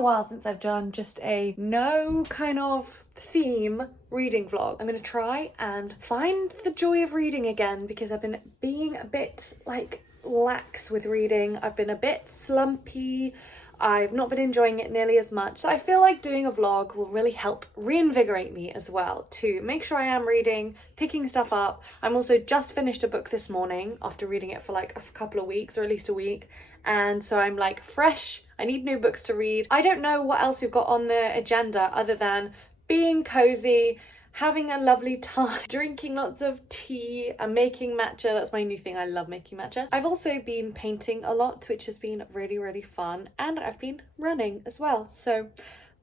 a while since I've done just a no kind of theme reading vlog. I'm gonna try and find the joy of reading again because I've been being a bit like lax with reading. I've been a bit slumpy. I've not been enjoying it nearly as much. So I feel like doing a vlog will really help reinvigorate me as well to make sure I am reading, picking stuff up. I'm also just finished a book this morning after reading it for like a couple of weeks or at least a week. And so I'm like fresh. I need new books to read. I don't know what else we've got on the agenda other than being cozy, having a lovely time, drinking lots of tea and making matcha. That's my new thing. I love making matcha. I've also been painting a lot, which has been really, really fun. And I've been running as well. So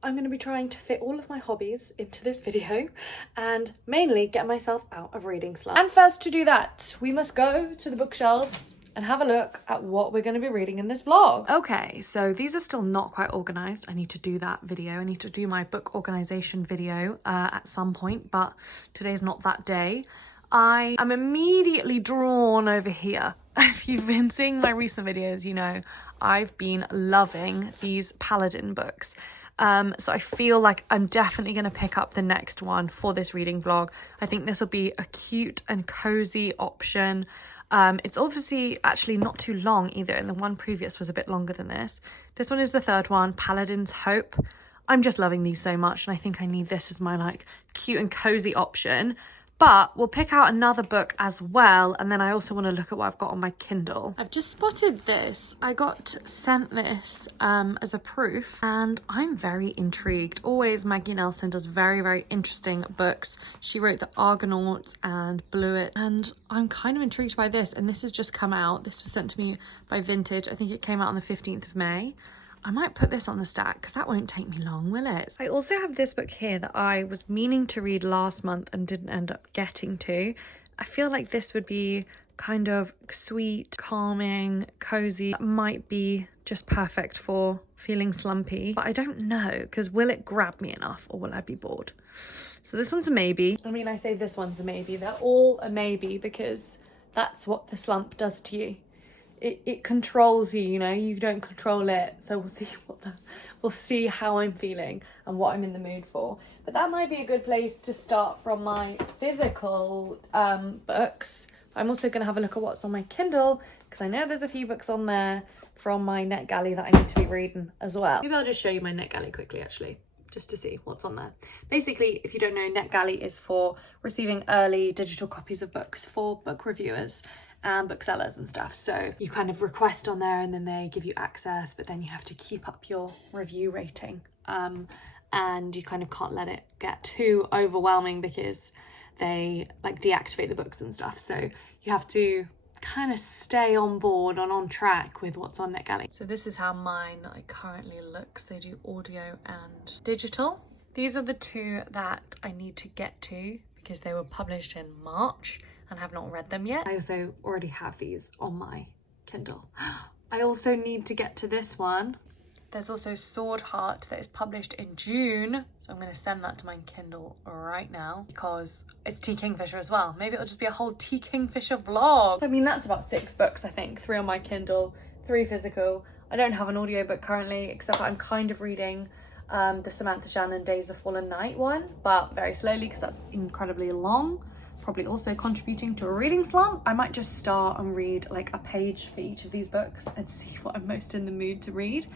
I'm going to be trying to fit all of my hobbies into this video and mainly get myself out of reading slump. And first to do that, we must go to the bookshelves and have a look at what we're going to be reading in this vlog. Okay, so these are still not quite organised. I need to do that video. I need to do my book organisation video at some point, but today's not that day. I am immediately drawn over here. If you've been seeing my recent videos, you know I've been loving these Paladin books. So I feel like I'm definitely going to pick up the next one for this reading vlog. I think this will be a cute and cozy option. It's obviously actually not too long either, and the one previous was a bit longer than this. This one is the third one, Paladin's Hope. I'm just loving these so much, and I think I need this as my like cute and cozy option. But we'll pick out another book as well, and then I also want to look at what I've got on my Kindle. I've just spotted this. I got sent this as a proof, and I'm very intrigued. Always Maggie Nelson does very, very interesting books. She wrote The Argonauts and Bluet, and I'm kind of intrigued by this, and this has just come out. This was sent to me by Vintage. I think it came out on the 15th of May. I might put this on the stack because that won't take me long, will it? I also have this book here that I was meaning to read last month and didn't end up getting to. I feel like this would be kind of sweet, calming, cozy. That might be just perfect for feeling slumpy, but I don't know because will it grab me enough or will I be bored? So this one's a maybe. I mean, I say this one's a maybe. They're all a maybe because that's what the slump does to you. It controls you, you know, you don't control it. So we'll see how I'm feeling and what I'm in the mood for. But that might be a good place to start from my physical books. I'm also going to have a look at what's on my Kindle because I know there's a few books on there from my NetGalley that I need to be reading as well. Maybe I'll just show you my NetGalley quickly actually, just to see what's on there. Basically, if you don't know, NetGalley is for receiving early digital copies of books for book reviewers and booksellers and stuff. So you kind of request on there and then they give you access, but then you have to keep up your review rating. And you kind of can't let it get too overwhelming because they like deactivate the books and stuff. So you have to kind of stay on board and on track with what's on NetGalley. So this is how mine like currently looks. They do audio and digital. These are the two that I need to get to because they were published in March and have not read them yet. I also already have these on my Kindle. I also need to get to this one. There's also Sword Heart that is published in June. So I'm going to send that to my Kindle right now because it's T. Kingfisher as well. Maybe it'll just be a whole T. Kingfisher vlog. I mean, that's about 6 books, I think. 3 on my Kindle, 3 physical. I don't have an audiobook currently, except I'm kind of reading the Samantha Shannon Days of Fallen Night one, but very slowly because that's incredibly long. Probably also contributing to a reading slump. I might just start and read like a page for each of these books and see what I'm most in the mood to read,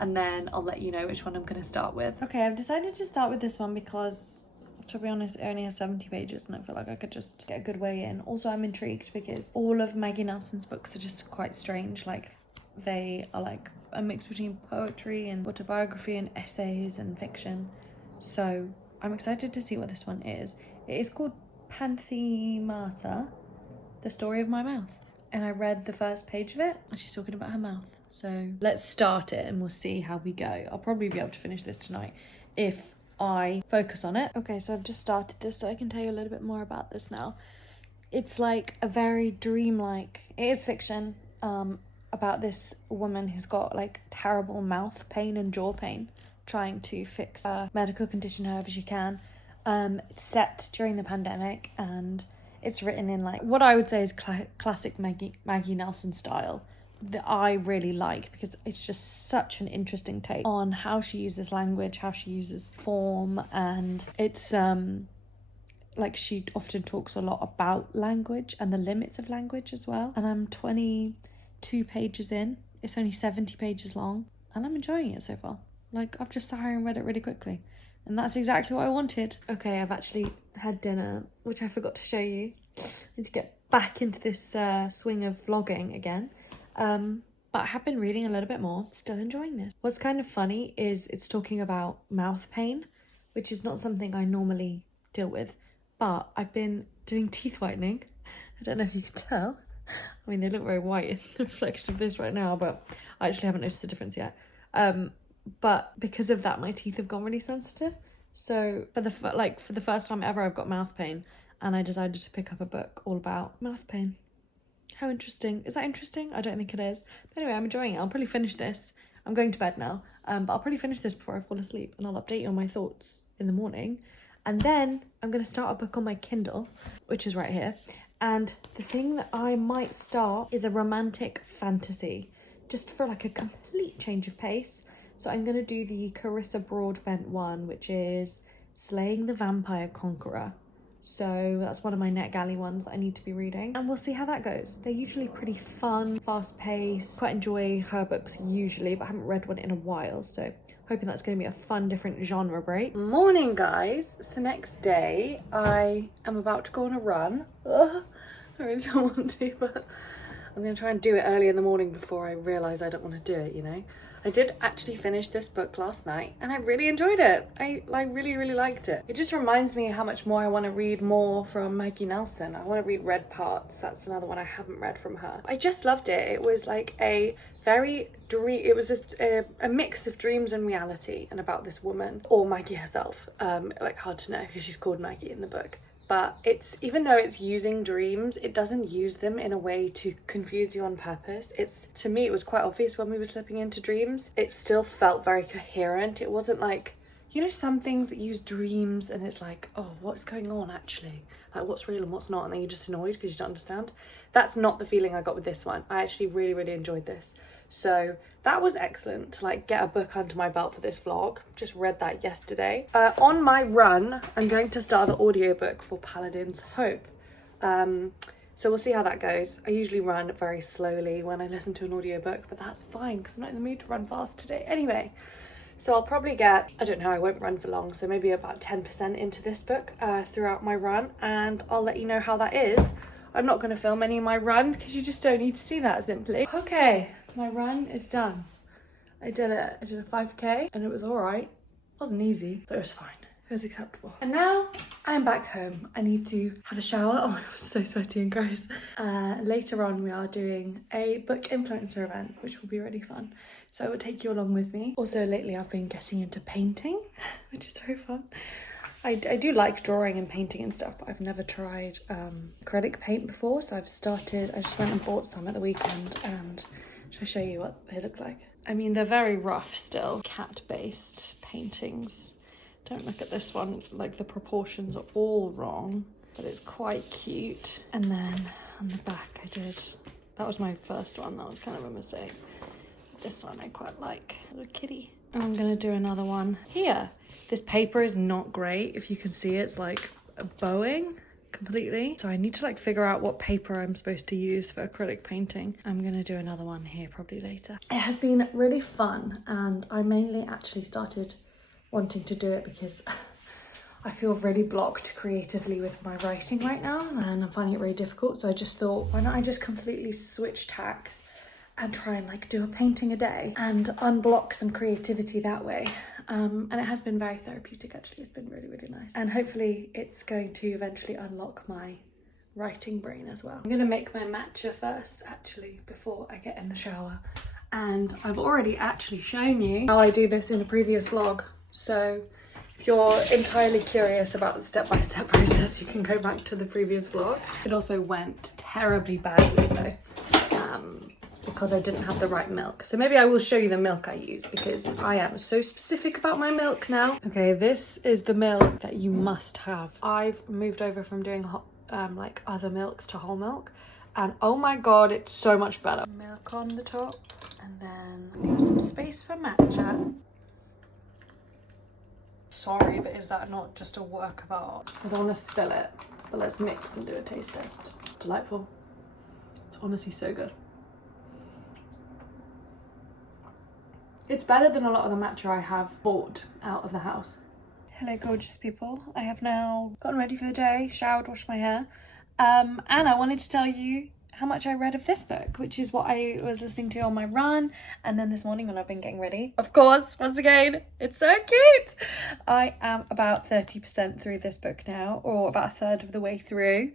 and then I'll let you know which one I'm going to start with. Okay, I've decided to start with this one because, to be honest, it only has 70 pages and I feel like I could just get a good way in. Also, I'm intrigued because all of Maggie Nelson's books are just quite strange. Like, they are like a mix between poetry and autobiography and essays and fiction. So I'm excited to see what this one is. It is called Panthemata, The Story of My Mouth. And I read the first page of it and she's talking about her mouth. So let's start it and we'll see how we go. I'll probably be able to finish this tonight if I focus on it. Okay, so I've just started this so I can tell you a little bit more about this now. It's like a very dreamlike, it is fiction, about this woman who's got like terrible mouth pain and jaw pain, trying to fix a medical condition however she can. It's set during the pandemic and it's written in like what I would say is classic Maggie Nelson style, that I really like, because it's just such an interesting take on how she uses language, how she uses form, and it's like she often talks a lot about language and the limits of language as well. And I'm 22 pages in. It's only 70 pages long, and I'm enjoying it so far. Like, I've just sat here and read it really quickly, and that's exactly what I wanted. Okay, I've actually had dinner, which I forgot to show you. I need to get back into this swing of vlogging again. But I have been reading a little bit more, still enjoying this. What's kind of funny is it's talking about mouth pain, which is not something I normally deal with, but I've been doing teeth whitening. I don't know if you can tell. I mean, they look very white in the reflection of this right now, but I actually haven't noticed the difference yet. But because of that, my teeth have gone really sensitive. So for the first time ever, I've got mouth pain, and I decided to pick up a book all about mouth pain. How interesting. Is that interesting? I don't think it is. But anyway, I'm enjoying it. I'll probably finish this. I'm going to bed now. But I'll probably finish this before I fall asleep, and I'll update you on my thoughts in the morning. And then I'm going to start a book on my Kindle, which is right here. And the thing that I might start is a romantic fantasy, just for like a complete change of pace. So I'm going to do the Carissa Broadbent one, which is Slaying the Vampire Conqueror. So that's one of my NetGalley ones that I need to be reading, and we'll see how that goes. They're usually pretty fun, fast paced. Quite enjoy her books usually, but I haven't read one in a while, so hoping that's going to be a fun, different genre break. Morning, guys. It's the next day. I am about to go on a run. Ugh, I really don't want to, but I'm going to try and do it early in the morning before I realise I don't want to do it, you know? I did actually finish this book last night, and I really enjoyed it. I really liked it. It just reminds me how much more I want to read more from Maggie Nelson. I want to read Red Parts. That's another one I haven't read from her. I just loved it. It was like a very it was just a mix of dreams and reality, and about this woman, or Maggie herself. Like, hard to know because she's called Maggie in the book. But it's, even though it's using dreams, it doesn't use them in a way to confuse you on purpose. It's, to me, it was quite obvious when we were slipping into dreams. It still felt very coherent. It wasn't like, you know, some things that use dreams and it's like, oh, what's going on actually? Like, what's real and what's not? And then you're just annoyed because you don't understand. That's not the feeling I got with this one. I actually really enjoyed this. So that was excellent to like get a book under my belt for this vlog. Just read that yesterday. On my run, I'm going to start the audiobook for Paladin's Hope. So we'll see how that goes. I usually run very slowly when I listen to an audiobook, but that's fine because I'm not in the mood to run fast today anyway. So I'll probably get, I don't know, I won't run for long, so maybe about 10% into this book throughout my run, and I'll let you know how that is. I'm not going to film any of my run because you just don't need to see that, simply. Okay. My run is done. I did it. I did a 5k and it was all right. It wasn't easy, but it was fine. It was acceptable. And now I'm back home. I need to have a shower. Oh, I was so sweaty and gross. Later on, we are doing a book influencer event, which will be really fun. So I will take you along with me. Also, lately I've been getting into painting, which is very fun. I do like drawing and painting and stuff, but I've never tried acrylic paint before. So I just went and bought some at the weekend, and should I show you what they look like? I mean, they're very rough still. Cat-based paintings. Don't look at this one, like the proportions are all wrong, but it's quite cute. And then on the back that was my first one, that was kind of a mistake. This one I quite like, a little kitty. And I'm gonna do another one here. This paper is not great. If you can see, it's like a bowing completely. So I need to like figure out what paper I'm supposed to use for acrylic painting. I'm gonna do another one here probably later. It has been really fun, and I mainly actually started wanting to do it because I feel really blocked creatively with my writing right now, and I'm finding it really difficult. So I just thought, why don't I just completely switch tacks and try and like do a painting a day and unblock some creativity that way. And it has been very therapeutic actually. It's been really nice, and hopefully it's going to eventually unlock my writing brain as well. I'm gonna make my matcha first actually before I get in the shower, and I've already actually shown you how I do this in a previous vlog. So if you're entirely curious about the step-by-step process, you can go back to the previous vlog. It also went terribly badly though, because I didn't have the right milk. So maybe I will show you the milk I use, because I am so specific about my milk now. Okay, this is the milk that you must have. I've moved over from doing like other milks to whole milk, and oh my god, it's so much better. Milk on the top, and then leave some space for matcha. Sorry, but is that not just a work of art? I don't want to spill it, but let's mix and do a taste test. Delightful. It's honestly so good. It's better than a lot of the matcha I have bought out of the house. Hello, gorgeous people. I have now gotten ready for the day, showered, washed my hair. And I wanted to tell you how much I read of this book, which is what I was listening to on my run, and then this morning when I've been getting ready. Of course, once again, it's so cute. I am about 30% through this book now, or about a third of the way through.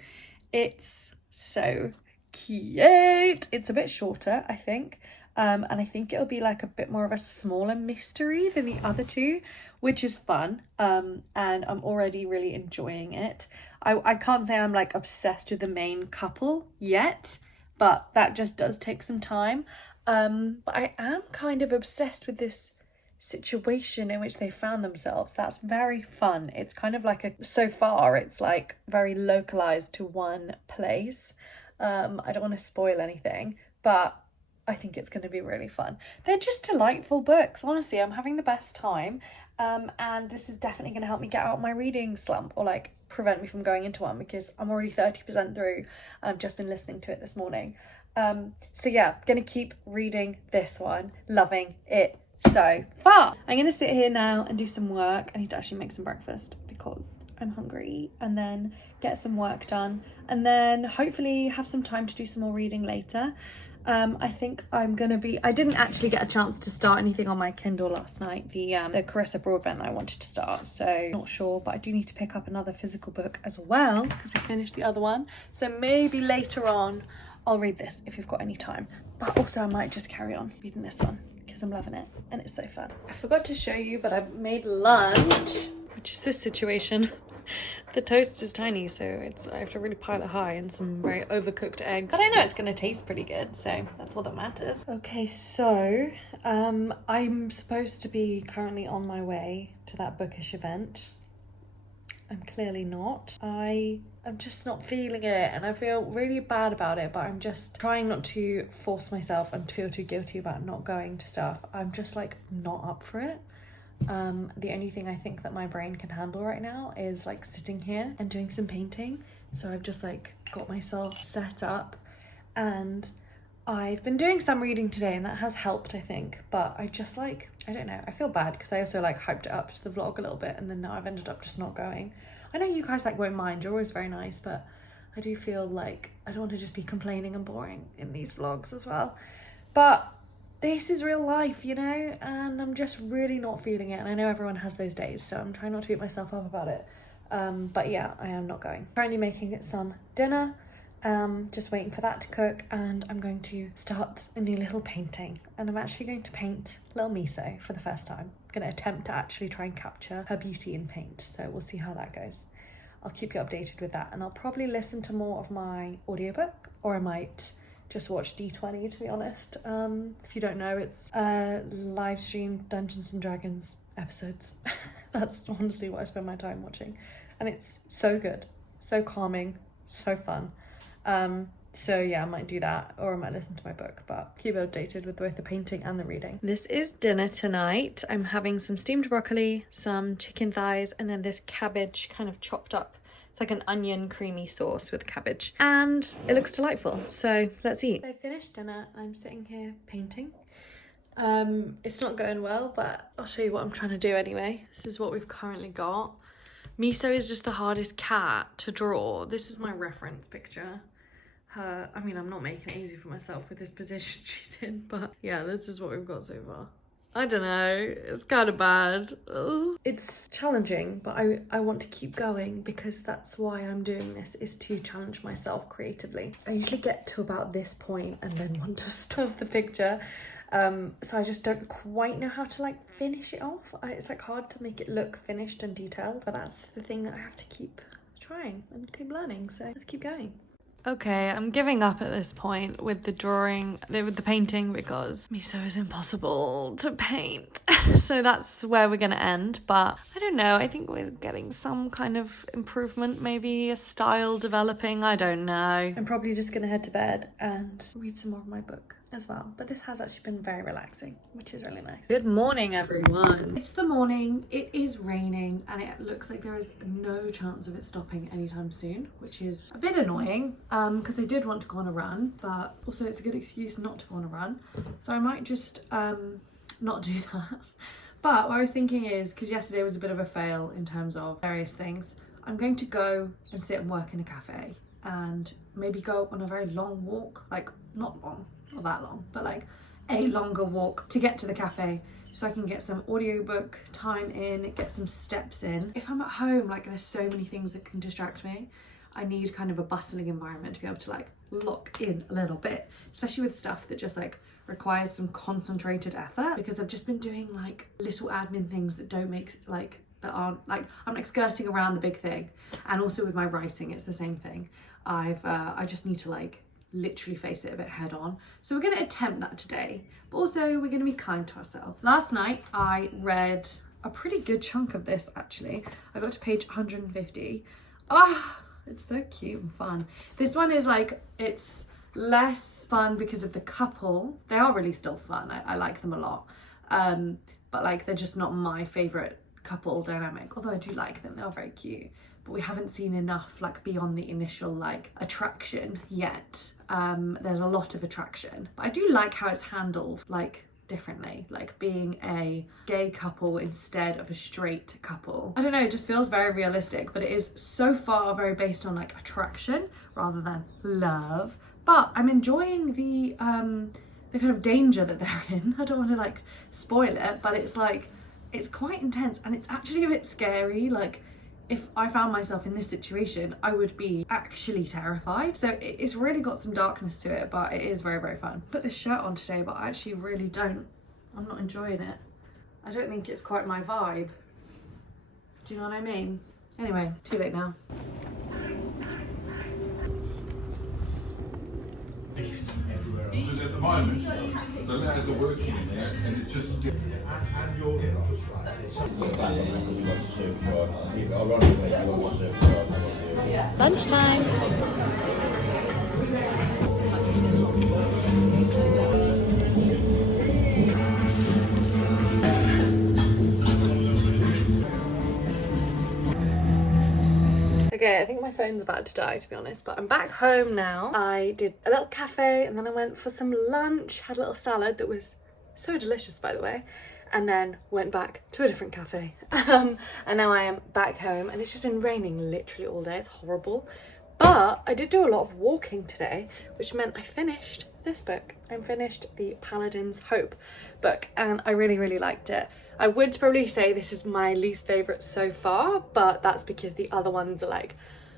It's so cute. It's a bit shorter, I think. And I think it'll be like a bit more of a smaller mystery than the other two, which is fun. And I'm already really enjoying it. I can't say I'm like obsessed with the main couple yet, but that just does take some time. But I am kind of obsessed with this situation in which they found themselves. That's very fun. It's kind of like so far it's like very localized to one place. I don't want to spoil anything, but I think it's going to be really fun. They're just delightful books. Honestly, I'm having the best time. And this is definitely going to help me get out my reading slump, or like prevent me from going into one, because I'm already 30% through and I've just been listening to it this morning. So yeah, going to keep reading this one. Loving it so far. I'm going to sit here now and do some work. I need to actually make some breakfast because I'm hungry, and then get some work done, and then hopefully have some time to do some more reading later. I think I'm gonna be, I didn't actually get a chance to start anything on my Kindle last night, the Carissa Broadbent that I wanted to start, so not sure, but I do need to pick up another physical book as well because we finished the other one, so maybe later on I'll read this if you've got any time, but also I might just carry on reading this one because I'm loving it and it's so fun. I forgot to show you, but I've made lunch, which is this situation. The toast is tiny, so I have to really pile it high, and some very overcooked egg. But I know it's gonna taste pretty good, so that's all that matters. Okay, so I'm supposed to be currently on my way to that bookish event. I'm clearly not. I'm just not feeling it, and I feel really bad about it, but I'm just trying not to force myself and feel too guilty about not going to stuff. I'm just like not up for it. The only thing I think that my brain can handle right now is like sitting here and doing some painting. So I've just like got myself set up, and I've been doing some reading today, and that has helped, I think. But I just like, I don't know, I feel bad because I also like hyped it up to the vlog a little bit, and then now I've ended up just not going. I know you guys like won't mind, you're always very nice, but I do feel like I don't want to just be complaining and boring in these vlogs as well. But this is real life, you know, and I'm just really not feeling it. And I know everyone has those days, so I'm trying not to beat myself up about it. But yeah, I am not going. Currently making some dinner, just waiting for that to cook, and I'm going to start a new little painting. And I'm actually going to paint little Miso for the first time. I'm going to attempt to actually try and capture her beauty in paint, so we'll see how that goes. I'll keep you updated with that, and I'll probably listen to more of my audiobook, or I might just watch D20, to be honest. If you don't know, it's live stream Dungeons and Dragons episodes. That's honestly what I spend my time watching, and it's so good, so calming, so fun. So yeah, I might do that, or I might listen to my book, but keep it updated with both the painting and the reading. This is dinner tonight. I'm having some steamed broccoli, some chicken thighs, and then this cabbage kind of chopped up. It's like an onion creamy sauce with cabbage, and it looks delightful, so let's eat. I finished dinner and I'm sitting here painting. It's not going well, but I'll show you what I'm trying to do anyway. This is what we've currently got. Miso is just the hardest cat to draw. This is my reference picture. I mean, I'm not making it easy for myself with this position she's in, but yeah, this is what we've got so far. I don't know, it's kind of bad. Ugh. It's challenging, but I want to keep going because that's why I'm doing this, is to challenge myself creatively. I usually get to about this point and then want to stop the picture. So I just don't quite know how to like finish it off. It's like hard to make it look finished and detailed, but that's the thing that I have to keep trying and keep learning. So let's keep going. Okay, I'm giving up at this point with the drawing, with the painting, because miso is impossible to paint. So that's where we're gonna end, but I don't know, I think we're getting some kind of improvement, maybe a style developing, I don't know. I'm probably just gonna head to bed and read some more of my book as well, but this has actually been very relaxing, which is really nice. Good morning, everyone. It's the morning, it is raining, and it looks like there is no chance of it stopping anytime soon, which is a bit annoying, because I did want to go on a run, but also it's a good excuse not to go on a run, so I might just not do that. But what I was thinking is, because yesterday was a bit of a fail in terms of various things, I'm going to go and sit and work in a cafe and maybe go on a very long walk, like not long, not that long, but like a longer walk to get to the cafe, so I can get some audiobook time in, get some steps in. If I'm at home, like there's so many things that can distract me. I need kind of a bustling environment to be able to like lock in a little bit, especially with stuff that just like requires some concentrated effort, because I've just been doing like little admin things that don't make like, that aren't like, I'm like skirting around the big thing. And also with my writing, it's the same thing. I just need to like literally face it a bit head on. So we're going to attempt that today, but also we're going to be kind to ourselves. Last night I read a pretty good chunk of this actually. I got to page 150. It's so cute and fun. This one is like, it's less fun because of the couple. They are really still fun. I like them a lot. But like, they're just not my favorite couple dynamic, although I do like them. They are very cute. But we haven't seen enough like beyond the initial like attraction yet. There's a lot of attraction, but I do like how it's handled like differently, like being a gay couple instead of a straight couple. I don't know, it just feels very realistic, but it is so far very based on like attraction rather than love. But I'm enjoying the kind of danger that they're in. I don't want to like spoil it, but it's like, it's quite intense and it's actually a bit scary. Like, if I found myself in this situation, I would be actually terrified. So it's really got some darkness to it, but it is very, very fun. Put this shirt on today, but I actually really don't. I'm not enjoying it. I don't think it's quite my vibe. Do you know what I mean? Anyway, too late now. Everywhere. At the moment, the lads are working in there, and it's just. And you're Lunchtime. Okay, I think my phone's about to die, to be honest, but I'm back home now. I did a little cafe and then I went for some lunch, had a little salad that was so delicious, by the way, and then went back to a different cafe. And now I am back home and it's just been raining literally all day. It's horrible. But I did do a lot of walking today, which meant I finished this book. I finished the Paladin's Hope book and I really, really liked it. I would probably say this is my least favourite so far, but that's because the other ones are like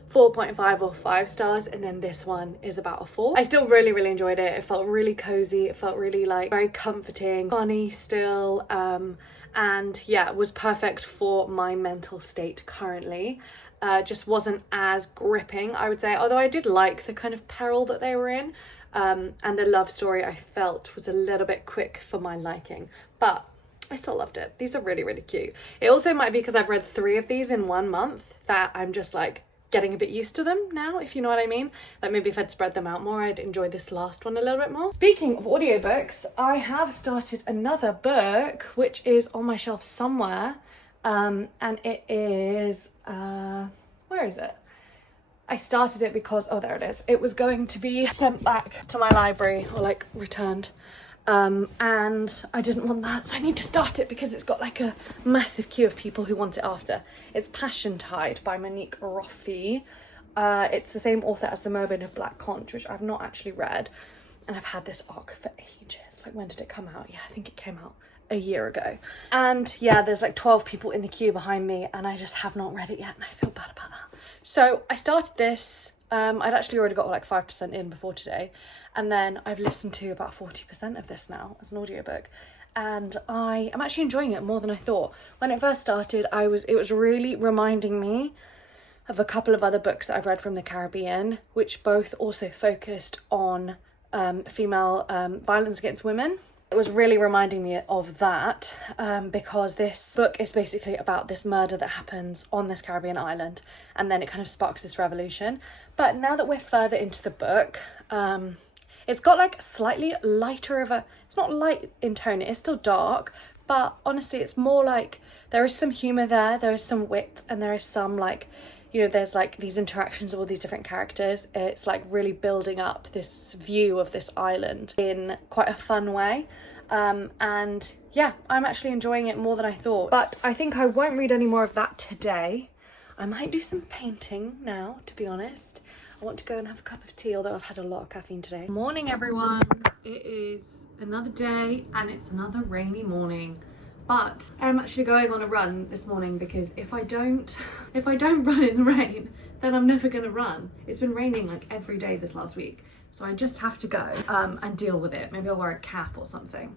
4.5 or 5 stars, and then this one is about a 4. I still really, really enjoyed it. It felt really cozy. It felt really like very comforting, funny still, and yeah, it was perfect for my mental state currently. Just wasn't as gripping, I would say, although I did like the kind of peril that they were in, and the love story I felt was a little bit quick for my liking, but I still loved it. These are really, really cute. It also might be because I've read 3 of these in 1 month that I'm just like getting a bit used to them now, if you know what I mean. Like maybe if I'd spread them out more, I'd enjoy this last one a little bit more. Speaking of audiobooks, I have started another book which is on my shelf somewhere, and it is where is it? I started it because, oh, there it is. It was going to be sent back to my library or like returned. And I didn't want that, so I need to start it because it's got like a massive queue of people who want it after. It's Passion Tide by Monique Roffey. It's the same author as The Mermaid of Black Conch, which I've not actually read, and I've had this arc for ages. Like, when did it come out? Yeah, I think it came out a year ago. And yeah, there's like 12 people in the queue behind me and I just have not read it yet and I feel bad about that. So I started this, I'd actually already got like 5% in before today, and then I've listened to about 40% of this now as an audiobook, and I am actually enjoying it more than I thought. When it first started, it was really reminding me of a couple of other books that I've read from the Caribbean, which both also focused on female violence against women. It was really reminding me of that because this book is basically about this murder that happens on this Caribbean island, and then it kind of sparks this revolution. But now that we're further into the book, it's got like slightly lighter of a, it's not light in tone, it is still dark, but honestly it's more like there is some humour there is some wit, and there is some like, you know, there's like these interactions of all these different characters. It's like really building up this view of this island in quite a fun way. And yeah, I'm actually enjoying it more than I thought. But I think I won't read any more of that today. I might do some painting now, to be honest. I want to go and have a cup of tea, although I've had a lot of caffeine today. Morning, everyone. It is another day and it's another rainy morning. But I'm actually going on a run this morning because if I don't run in the rain, then I'm never gonna run. It's been raining like every day this last week, so I just have to go and deal with it. Maybe I'll wear a cap or something.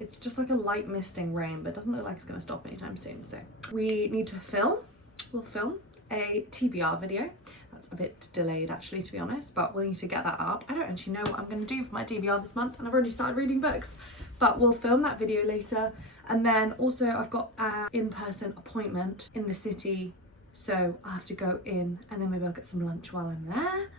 It's just like a light misting rain, but it doesn't look like it's gonna stop anytime soon. So we need to film. We'll film a TBR video. That's a bit delayed actually, to be honest, but we'll need to get that up. I don't actually know what I'm gonna do for my TBR this month, and I've already started reading books, but we'll film that video later. And then also I've got an in-person appointment in the city, so I have to go in, and then maybe I'll get some lunch while I'm there.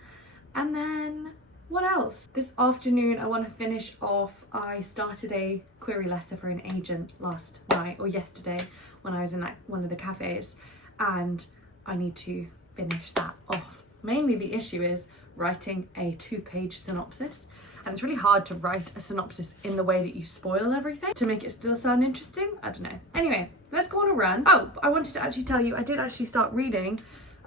And then what else? This afternoon I want to finish off, I started a query letter for an agent last night or yesterday when I was in one of the cafes, and I need to finish that off. Mainly the issue is writing a 2-page synopsis, and it's really hard to write a synopsis in the way that you spoil everything to make it still sound interesting. I don't know. Anyway, let's go on a run. Oh, I wanted to actually tell you, I did actually start reading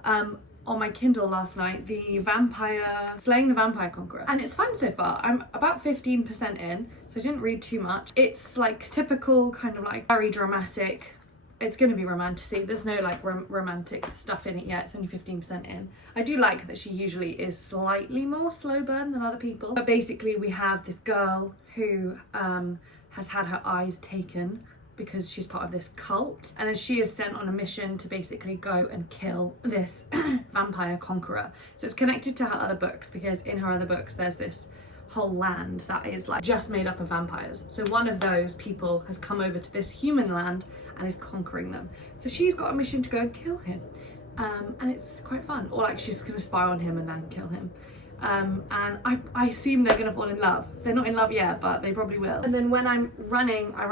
on my Kindle last night, Slaying the Vampire Conqueror, and it's fun so far. I'm about 15% in, so I didn't read too much. It's like typical kind of like very dramatic. It's going to be romantic. There's no like romantic stuff in it yet. It's only 15% in. I do like that she usually is slightly more slow burn than other people. But basically we have this girl who has had her eyes taken because she's part of this cult. And then she is sent on a mission to basically go and kill this vampire conqueror. So it's connected to her other books, because in her other books there's this whole land that is like just made up of vampires. So one of those people has come over to this human land and is conquering them. So she's got a mission to go and kill him. And it's quite fun. Or like she's gonna spy on him and then kill him. And I assume they're gonna fall in love. They're not in love yet, but they probably will. And then when I'm running, I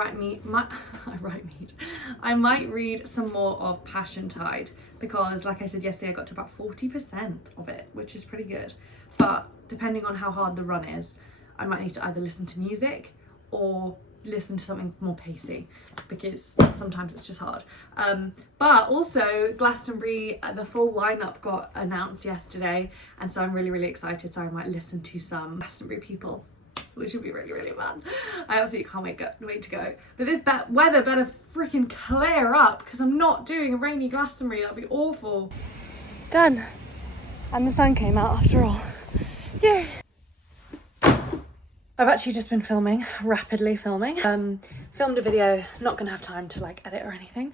might read some more of Passion Tide, because like I said yesterday, I got to about 40% of it, which is pretty good. But depending on how hard the run is, I might need to either listen to music or listen to something more pacey, because sometimes it's just hard. But also Glastonbury, the full lineup got announced yesterday, and so I'm really excited. So I might listen to some Glastonbury people, which would be really fun. I absolutely can't wait to go. But this weather better freaking clear up, because I'm not doing a rainy Glastonbury. That'd be awful. Done. And the sun came out after all. Yay! I've actually just been filming, rapidly filming. Filmed a video, not gonna have time to like edit or anything,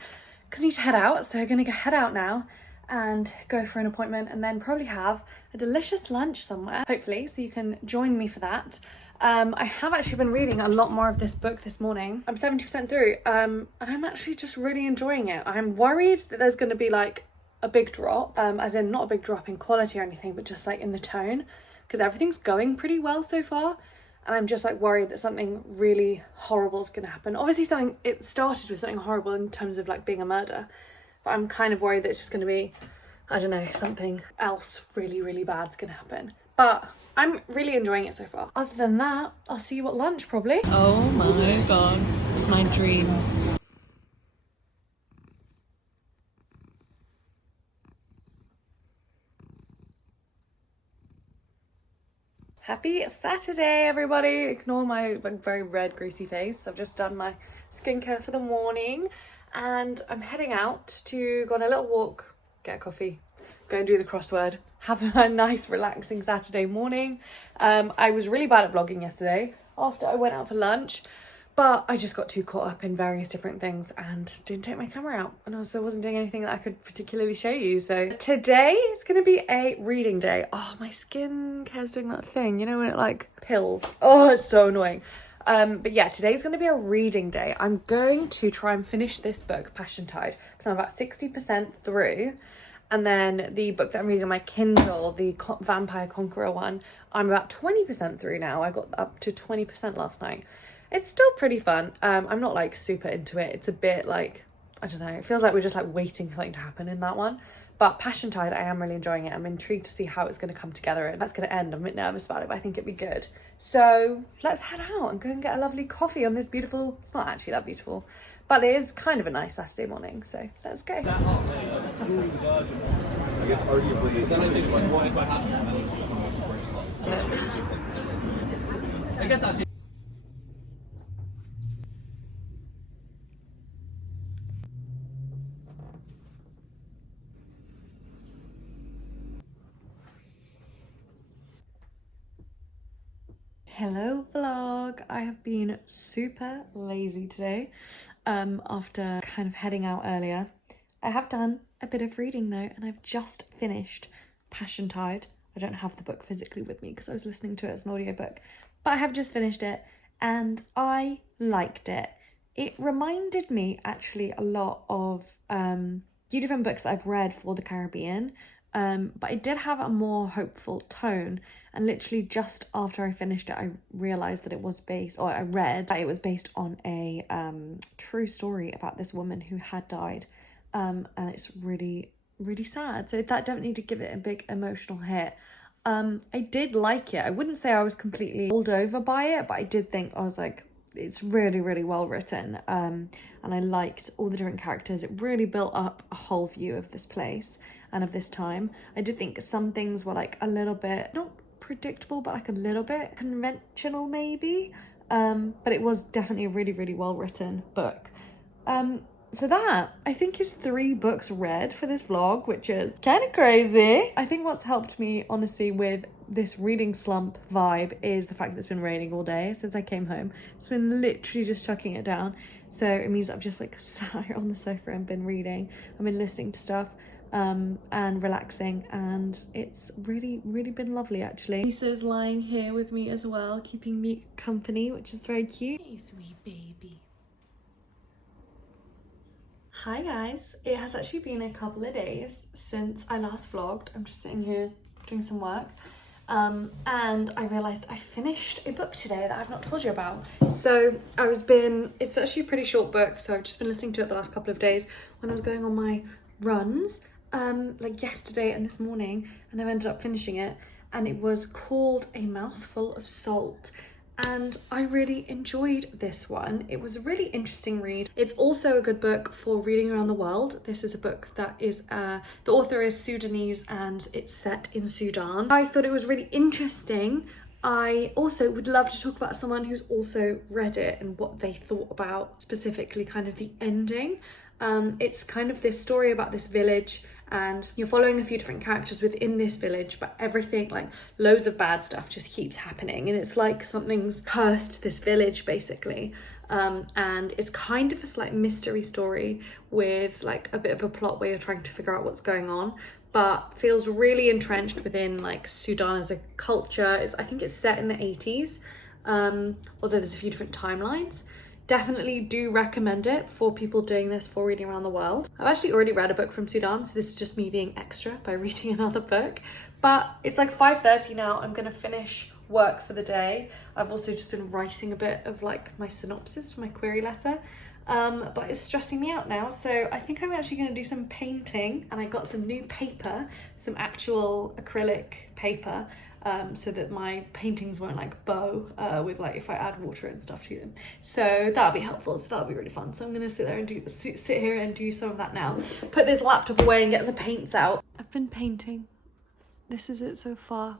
because I need to head out. So I'm gonna head out now and go for an appointment, and then probably have a delicious lunch somewhere, hopefully, so you can join me for that. I have actually been reading a lot more of this book this morning. I'm 70% through, and I'm actually just really enjoying it. I'm worried that there's gonna be like a big drop, as in not a big drop in quality or anything, but just like in the tone, because everything's going pretty well so far. And I'm just like worried that something really horrible is going to happen. Obviously it started with something horrible in terms of like being a murder, but I'm kind of worried that it's just going to be, I don't know, something else really bad's going to happen. But I'm really enjoying it so far. Other than that, I'll see you at lunch probably. Oh my God, it's my dream. Happy Saturday, everybody. Ignore my very red, greasy face. I've just done my skincare for the morning, and I'm heading out to go on a little walk, get a coffee, go and do the crossword, have a nice, relaxing Saturday morning. I was really bad at vlogging yesterday after I went out for lunch, But I just got too caught up in various different things and didn't take my camera out, and also wasn't doing anything that I could particularly show you. So today is going to be a reading day. Oh, my skin care's doing that thing, you know, when it like pills. Oh, it's so annoying. But yeah, today's going to be a reading day. I'm going to try and finish this book, Passion Tide, because I'm about 60% through. And then the book that I'm reading on my Kindle, the Vampire Conqueror one, I'm about 20% through now. I got up to 20% last night. It's still pretty fun. I'm not like super into it. It's a bit like, I don't know, it feels like we're just like waiting for something to happen in that one. But Passion Tide, I am really enjoying it. I'm intrigued to see how it's going to come together and that's going to end. I'm a bit nervous about it, but I think it'd be good. So let's head out and go and get a lovely coffee on this beautiful, it's not actually that beautiful, but it is kind of a nice Saturday morning. So let's go. I guess arguably. Then I think what if I have? I guess actually. Hello vlog. I have been super lazy today after kind of heading out earlier. I have done a bit of reading though, and I've just finished Passion Tide. I don't have the book physically with me because I was listening to it as an audiobook, but I have just finished it and I liked it. It reminded me actually a lot of few different books that I've read for the Caribbean. But it did have a more hopeful tone, and literally just after I finished it I realised that it was based, or I read that it was based on a true story about this woman who had died, and it's really, really sad. So that definitely did give it a big emotional hit. I did like it. I wouldn't say I was completely bowled over by it, but I did think, I was like, it's really, really well written, and I liked all the different characters. It really built up a whole view of this place and of this time. I did think some things were like a little bit, not predictable, but like a little bit conventional maybe, but it was definitely a really, really well written book. So that, I think, is 3 books read for this vlog, which is kind of crazy. I think what's helped me, honestly, with this reading slump vibe is the fact that it's been raining all day since I came home. It's been literally just chucking it down. So it means I've just like sat here on the sofa and been reading. I've been listening to stuff and relaxing, and it's really, really been lovely actually. Lisa's lying here with me as well, keeping me company, which is very cute. Hey, sweet baby. Hi guys, it has actually been a couple of days since I last vlogged. I'm just sitting here doing some work, and I realised I finished a book today that I've not told you about. So it's actually a pretty short book, so I've just been listening to it the last couple of days when I was going on my runs, like yesterday and this morning, and I've ended up finishing it, and it was called A Mouthful of Salt. And I really enjoyed this one. It was a really interesting read. It's also a good book for reading around the world. This is a book that is, the author is Sudanese and it's set in Sudan. I thought it was really interesting. I also would love to talk about someone who's also read it and what they thought about specifically kind of the ending. It's kind of this story about this village, and you're following a few different characters within this village, but everything, like loads of bad stuff just keeps happening, and it's like something's cursed this village basically. And it's kind of a slight mystery story with like a bit of a plot where you're trying to figure out what's going on, but feels really entrenched within like Sudan as a culture. I think it's set in the 80s, although there's a few different timelines. Definitely do recommend it for people doing this for reading around the world. I've actually already read a book from Sudan, so this is just me being extra by reading another book. But it's like 5:30 now. I'm gonna finish work for the day. I've also just been writing a bit of like my synopsis for my query letter. But it's stressing me out now, so I think I'm actually going to do some painting, and I got some new paper, some actual acrylic paper, so that my paintings won't like bow with like if I add water and stuff to them. So that'll be helpful, so that'll be really fun. So I'm going to sit here and do some of that now. Put this laptop away and get the paints out. I've been painting. This is it so far.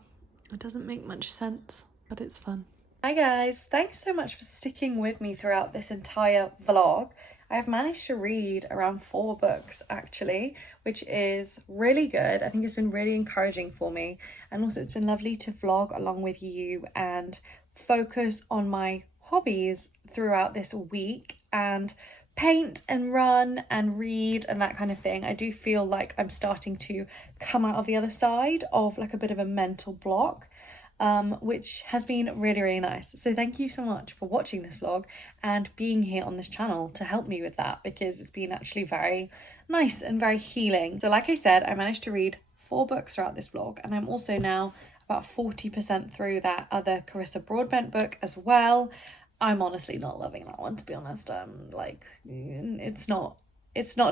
It doesn't make much sense, but it's fun. Hi guys, thanks so much for sticking with me throughout this entire vlog. I have managed to read around 4 books actually, which is really good. I think it's been really encouraging for me, and also it's been lovely to vlog along with you and focus on my hobbies throughout this week and paint and run and read and that kind of thing. I do feel like I'm starting to come out of the other side of like a bit of a mental block, which has been really, really nice. So thank you so much for watching this vlog and being here on this channel to help me with that, because it's been actually very nice and very healing. So like I said, I managed to read 4 books throughout this vlog, and I'm also now about 40% through that other Carissa Broadbent book as well. I'm honestly not loving that one, to be honest. Like, it's not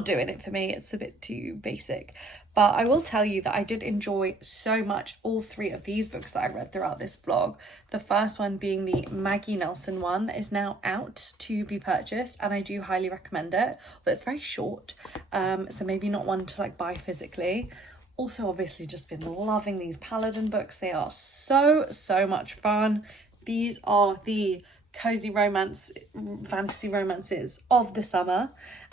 doing it for me. It's a bit too basic. But I will tell you that I did enjoy so much all 3 of these books that I read throughout this vlog. The first one being the Maggie Nelson one that is now out to be purchased, and I do highly recommend it. But it's very short, so maybe not one to like buy physically. Also, obviously, just been loving these Paladin books. They are so much fun. These are the cozy romance, fantasy romances of the summer.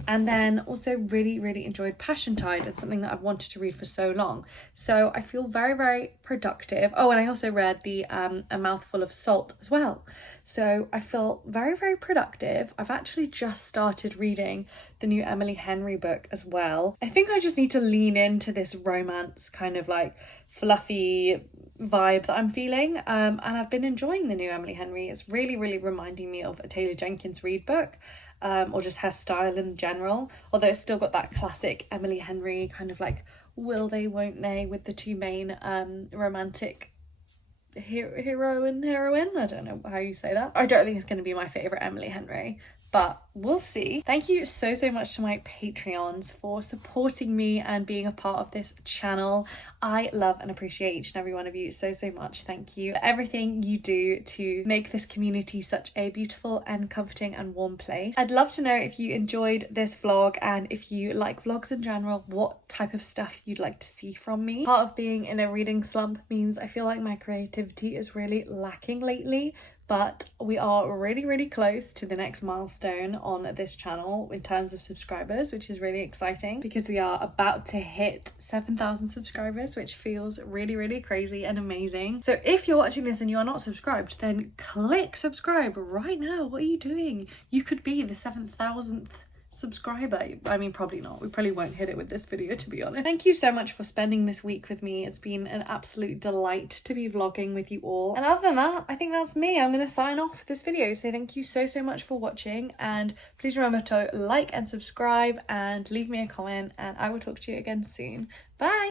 And then also really enjoyed Passion Tide. It's something that I've wanted to read for so long. So I feel very productive. Oh, and I also read the A Mouthful of Salt as well. So I feel very productive. I've actually just started reading the new Emily Henry book as well. I think I just need to lean into this romance kind of like fluffy vibe that I'm feeling, and I've been enjoying the new Emily Henry. It's really reminding me of a Taylor Jenkins Reid book, or just her style in general, although it's still got that classic Emily Henry kind of like will they won't they with the 2 main romantic hero and heroine. I don't know how you say that. I don't think it's going to be my favourite Emily Henry, but we'll see. Thank you so much to my Patreons for supporting me and being a part of this channel. I love and appreciate each and every one of you so much. Thank you for everything you do to make this community such a beautiful and comforting and warm place. I'd love to know if you enjoyed this vlog, and if you like vlogs in general, what type of stuff you'd like to see from me. Part of being in a reading slump means I feel like my creativity is really lacking lately, but we are really close to the next milestone on this channel in terms of subscribers, which is really exciting because we are about to hit 7,000 subscribers, which feels really crazy and amazing. So if you're watching this and you are not subscribed, then click subscribe right now. What are you doing? You could be the 7,000th subscriber. I mean, probably not. We probably won't hit it with this video, to be honest. Thank you so much for spending this week with me. It's been an absolute delight to be vlogging with you all. And other than that, I think that's me. I'm going to sign off this video. So thank you so much for watching, and please remember to like and subscribe and leave me a comment, and I will talk to you again soon. Bye!